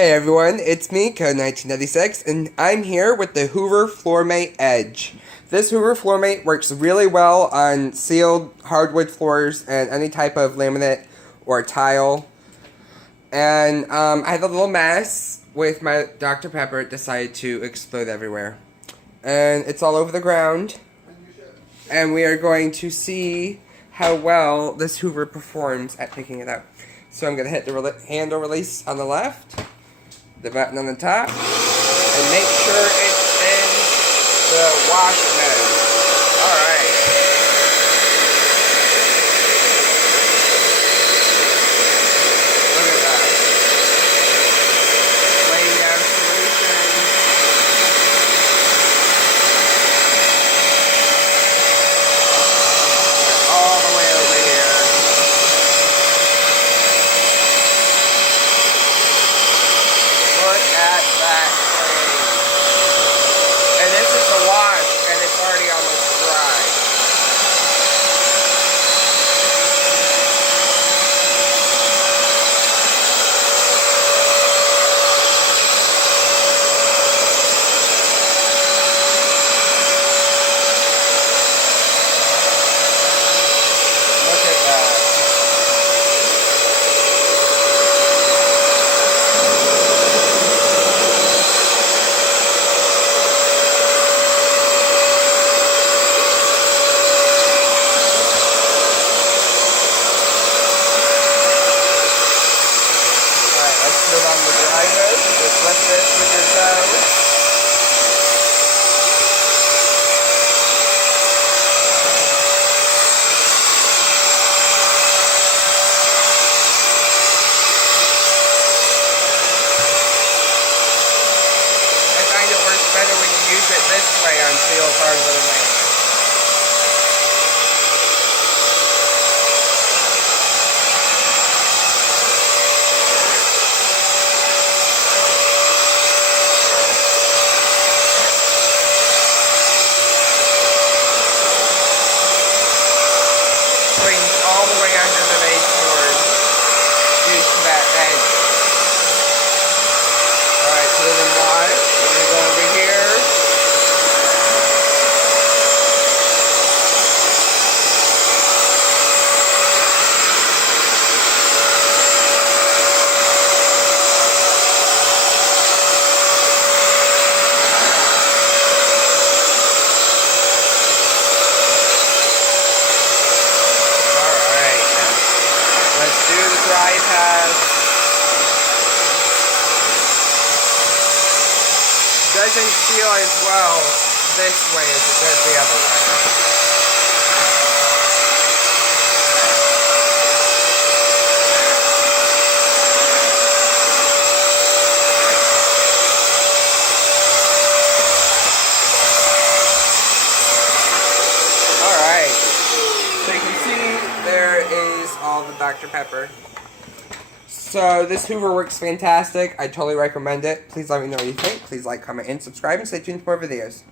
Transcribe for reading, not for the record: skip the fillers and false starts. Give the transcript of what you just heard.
Hey everyone, it's me, Code1996, and I'm here with the Hoover FloorMate Edge. This Hoover FloorMate works really well on sealed hardwood floors and any type of laminate or tile. And I had a little mess with my Dr. Pepper. It decided to explode everywhere. And it's all over the ground. And we are going to see how well this Hoover performs at picking it up. So I'm going to hit the handle release on the left, the button on the top, and make sure it's in the wash mode. Alright. Look at that. Laying down solution. All the way over here. Look at that thing. And this is the wash, and it's already almost dry. Look at that. Let's put it on the dry mode. Just lift this with your toe. I find it works better when you use it this way on sealed hardwood and laminate. All the way under the baseboard due to that edge. Alright, put it in wash. We're going to go over here. Let's do the dry pass. Doesn't feel as well this way as it does the other way. Alright. So you can see there is all the Dr. Pepper. So this Hoover works fantastic. I totally recommend it. Please let me know what you think. Please like, comment, and subscribe, and stay tuned for more videos.